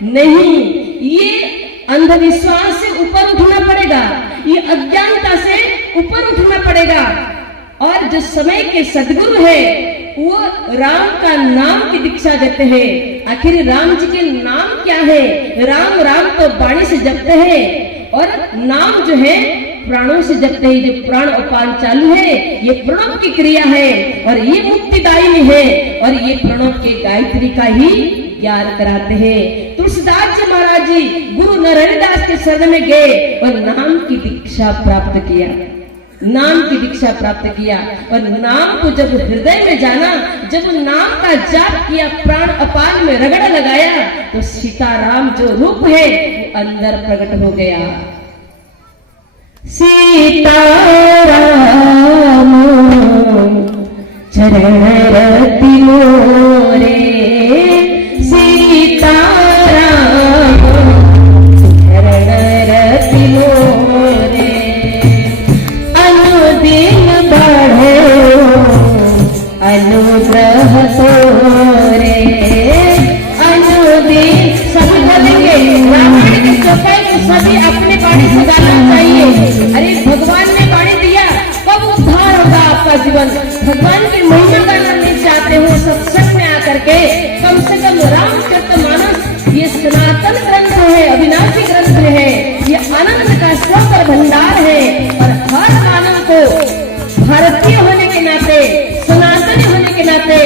नहीं, ये अंधविश्वास से ऊपर उठना पड़ेगा, ये अज्ञानता से ऊपर उठना पड़ेगा। और जो समय के सदगुरु है वो राम का नाम की दीक्षा देते हैं। आखिर राम जी के नाम क्या है? राम राम तो वाणी से जपते हैं और नाम जो है प्राणों से जपते हैं। जो प्राण उपान चालू है ये प्रणव की क्रिया है और ये मुक्तिदायी है और ये प्रणव के गायत्री का ही ज्ञान कराते हैं। तुलसीदास जी महाराज जी गुरु नारायण दास के शरण में गए और नाम की दीक्षा प्राप्त किया, नाम की दीक्षा प्राप्त किया। और नाम को जब हृदय में जाना, जब नाम का जाप किया, प्राण अपान में रगड़ा लगाया, तो सीताराम जो रूप है वो अंदर प्रकट हो गया। सीताराम चरण रति मोरे, सीताराम चरण रति मोरे, अनुदिन बढ़े अनुग्रह तोरे, अनुदिन। सभी बोलेंगे रामायण की चौपाई को सभी अपने बाणी से गाना चाहिए। अरे भगवान ने बाणी दिया, कब उद्धार होगा आपका जीवन? भगवान की महिमा गाना नहीं चाहते हो सत्संग में आकर के, कम से कम रामचरितमानस ये सनातन ग्रंथ है, अविनाशी ग्रंथ है, ये आनंद का स्रोत और भंडार है। और हर मानव को भारतीय होने के नाते, सनातनी होने के नाते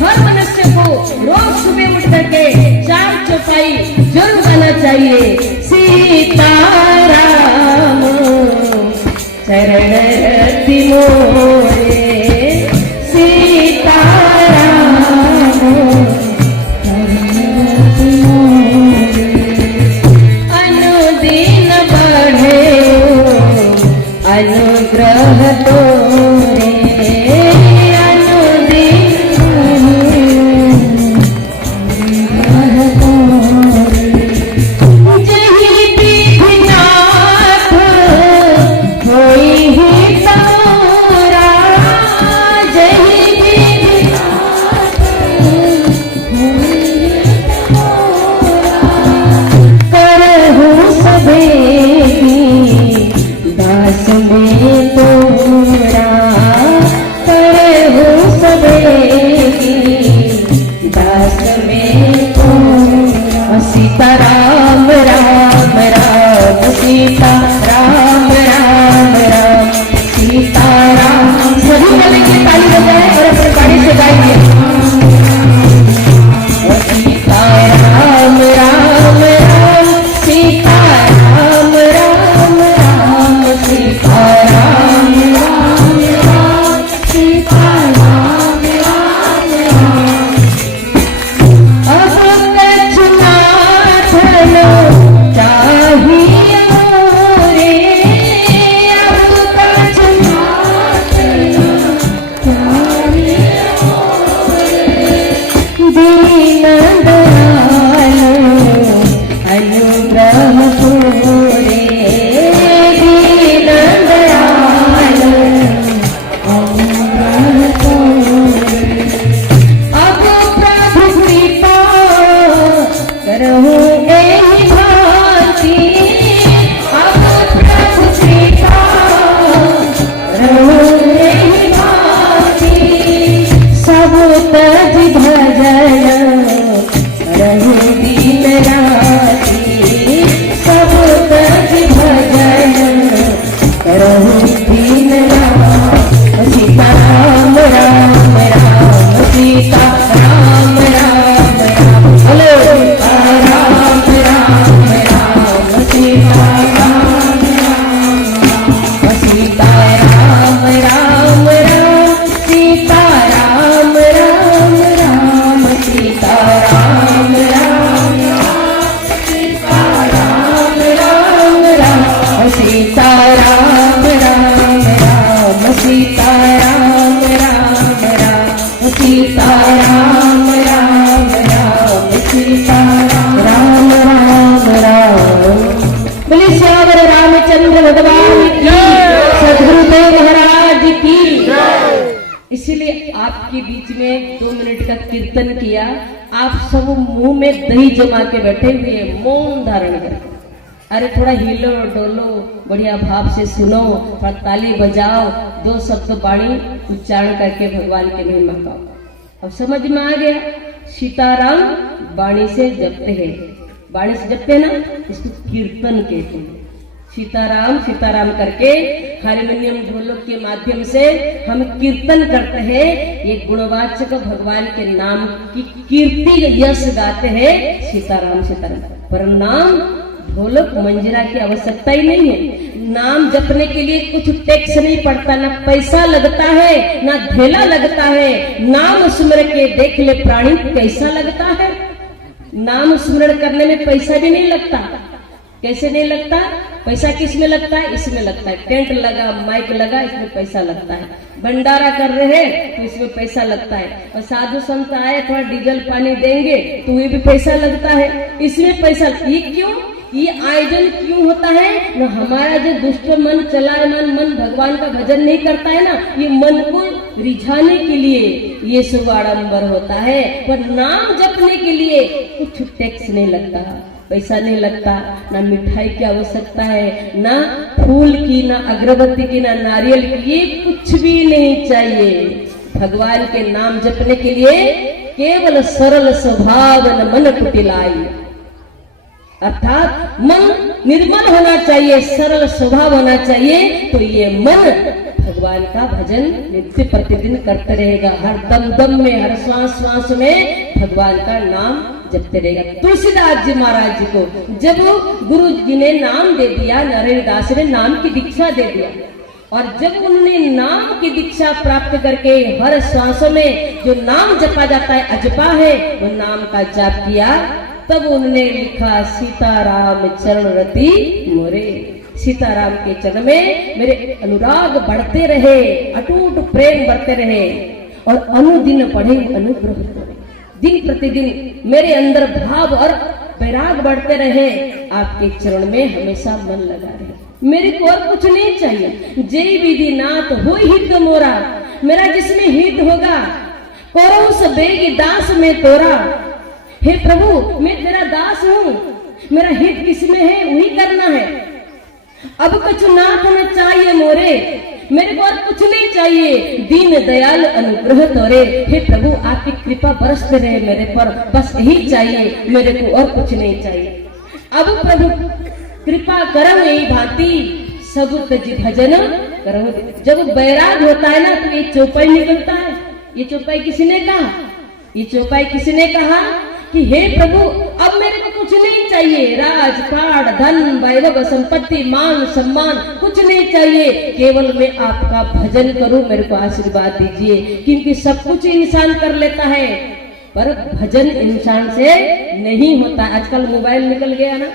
हर मनुष्य को रोज सुबह उठ करके चार चौपाई जरूर गाना चाहिए। सीताराम चरण रति मोरे, सीताराम चरण रति मोरे, अनुदिन बढ़े अनुग्रह तोरे, अनुदिन अनुग्रह तोरे, जही विधिनाथ होई ही तोरा, जही विधिनाथ होई ही तोरा, करहु सबे दास में तोरा, करहु सबे दास में तोरा। सीताराम राम राम सीता राम राम राम सीताराम। सभी बोलेंगे, ताली बजाएं और अपने बाणी से गाएंगे। सीताराम राम राम सीताराम राम राम सीताराम राम राम सीताराम राम राम। अब कछुनाथ लो चाहिए रे, अब कछुनाथ लो चाहिए रे, दीन दयालु अनुग्रह पूरे, दीन दयालु अनुग्रह पूरे। अब प्रभु कृपा करहु एहि भांति, अब प्रभु कृपा करहु एहि भांति, सब तज भजन करहु दिन राति, सब तज भजन करहु दिन राति। सीताराम राम राम सीताराम राम राम, बोलो सीताराम राम राम सीताराम राम राम, सीताराम राम राम सीताराम राम राम, सीताराम राम राम सीताराम राम राम, सीताराम राम राम सीताराम राम राम, सीताराम राम राम सीताराम राम राम। बोले श्यावर रामचंद्र भगवान की, सद्गुरुदेव महाराज की। इसीलिए आपके बीच में 2 मिनट का कीर्तन किया। आप सब मुंह में दही जमा के बैठे हुए, मौन धारण करके, अरे थोड़ा हिलो डोलो, बढ़िया भाव से सुनो, थोड़ा ताली बजाओ, 2 शब्द वाणी उच्चारण करके भगवान के महिमा गाओ। अब समझ में आ गया, सीताराम वाणी से जपते हैं, वाणी से जपते हैं ना, इसको कीर्तन कहते हैं। सीताराम सीताराम करके हारमोनियम ढोलक के माध्यम से हम कीर्तन करते हैं, ये गुणवाचक भगवान के नाम की कीर्ति यश गाते हैं, सीताराम सीताराम। पर नाम ढोलक मंजीरा की आवश्यकता ही नहीं है। नाम जपने के लिए कुछ टैक्स नहीं पड़ता, ना पैसा लगता है ना ढेला लगता है। नाम स्मरण के देख ले प्राणी कैसा लगता है। नाम स्मरण करने में पैसा भी नहीं लगता। कैसे नहीं लगता? पैसा किस में लगता है? इसमें लगता है। टेंट लगा, माइक लगा, इसमें पैसा लगता है। भंडारा कर रहे हैं तो इसमें पैसा लगता है। और साधु संत आए थोड़ा डीजल पानी देंगे तो ये भी पैसा लगता है, इसमें पैसा। ये क्यों? ये आयोजन क्यों होता है ना? हमारा जो दुष्ट मन, चलायमान मन भगवान का भजन नहीं करता है ना, ये मन को रिझाने के लिए ये सब आडंबर होता है। पर नाम जपने के लिए कुछ टैक्स नहीं लगता, पैसा नहीं लगता, ना मिठाई की आवश्यकता है, ना फूल की, ना अगरबत्ती की, ना नारियल की, ये कुछ भी नहीं चाहिए। भगवान के नाम जपने के लिए केवल सरल स्वभाव मन कुटिलाई, अर्थात मन निर्मल होना चाहिए, सरल स्वभाव होना चाहिए। तो ये मन भगवान का भजन नित्य प्रतिदिन करते रहेगा। हर दम दम में, हर श्वास श्वास में भगवान का नाम जपते रहेगा। तुलसीदास जी महाराज जी को जब गुरु जी ने नाम दे दिया, नरेंद्रदास ने नाम की दीक्षा दे दिया, और जब उन्होंने नाम की दीक्षा प्राप्त करके हर श्वासों में जो नाम जपा जाता है, अजपा है, वो नाम का जाप किया, तब उन्होंने लिखा सीताराम चरण रति मोरे। सीताराम के चरण में मेरे अनुराग बढ़ते रहे, अटूट प्रेम बढ़ते रहे, और अनुदिन बढ़े अनुग्रह करे। दिन प्रतिदिन मेरे अंदर भाव और वैराग बढ़ते रहे, आपके चरण में हमेशा मन लगा रहे। मेरे को और कुछ नहीं चाहिए। जय विधि नाथ हो हित मोरा, मेरा जिसमें हित होगा, करो सब बेगी दास में तोरा। हे प्रभु, मैं तेरा दास हूँ, मेरा हित किसमें है वही करना है। अब कुछ नाथ न चाहिए मोरे, मेरे को और कुछ नहीं चाहिए। दीन दयाल अनुग्रह तोरे, हे प्रभु आपकी कृपा बरसते रहे मेरे पर, बस यही चाहिए, मेरे को और कुछ नहीं चाहिए। अब प्रभु कृपा करम यही भांति सब तज भजन करो। जब बैराग होता है ना तो ये चौपाई निकलता है। ये चौपाई किसने कहा? ये चौपाई किसने कहा कि हे प्रभु अब मेरे को कुछ नहीं चाहिए, राजपाट धन वैभव संपत्ति मान सम्मान कुछ नहीं चाहिए, केवल मैं आपका भजन करूं, मेरे को आशीर्वाद दीजिए। क्योंकि सब कुछ इंसान कर लेता है पर भजन इंसान से नहीं होता। आजकल मोबाइल निकल गया ना,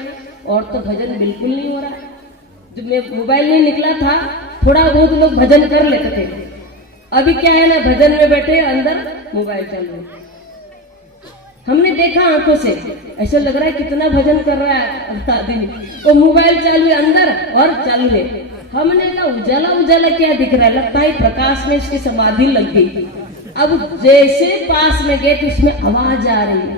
और तो भजन बिल्कुल नहीं हो रहा। जब मैं मोबाइल नहीं निकला था थोड़ा बहुत लोग भजन कर लेते थे। अभी क्या है ना, भजन में बैठे अंदर मोबाइल चल रहा है। हमने देखा आंखों से, ऐसा लग रहा है कितना भजन कर रहा है आदमी, वो मोबाइल चालू है अंदर और चालू है। हमने कहा उजाला उजाला क्या दिख रहा है, लगता है प्रकाश में उसकी समाधि लग गई। अब जैसे पास में गए तो उसमें आवाज आ रही है,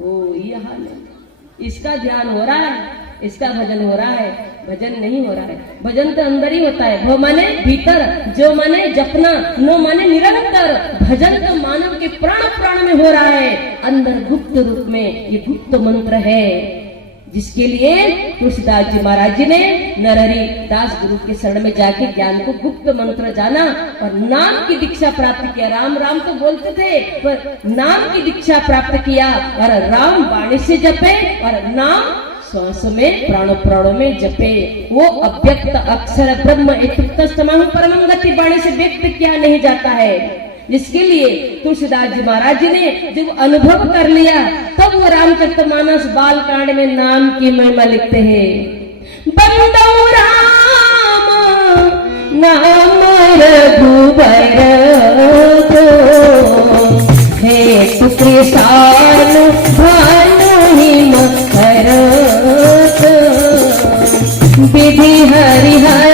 ओ ये हाल है। इसका ध्यान हो रहा है, इसका भजन हो रहा है, भजन नहीं हो रहा है। भजन तो अंदर ही होता है। भो माने भीतर, जो माने जपना, नो माने निरंतर। भजन तो मानव के प्राण प्राण में हो रहा है, अंदर गुप्त रूप में। ये गुप्त मंत्र है जिसके लिए तुलसीदास जी महाराज जी ने नरहरि दास गुरु के शरण में जाके ज्ञान को गुप्त मंत्र जाना और नाम की दीक्षा प्राप्त किया। राम राम तो बोलते थे पर नाम की दीक्षा प्राप्त किया, और राम वाणी से जपे और नाम श्वास में प्राणों प्राणों में जपे। वो अव्यक्त अक्षर ब्रह्म इत्युक्तस्तमं परमं गति वाणी से व्यक्त किया नहीं जाता है। जिसके लिए तुलसीदास जी महाराज जी ने जब अनुभव कर लिया तब वो रामचरितमानस बाल कांड में नाम की महिमा लिखते हैं। बंदौ राम नाम रघुबर को, हे कृष्ण भानु हिम विधि हरि हरि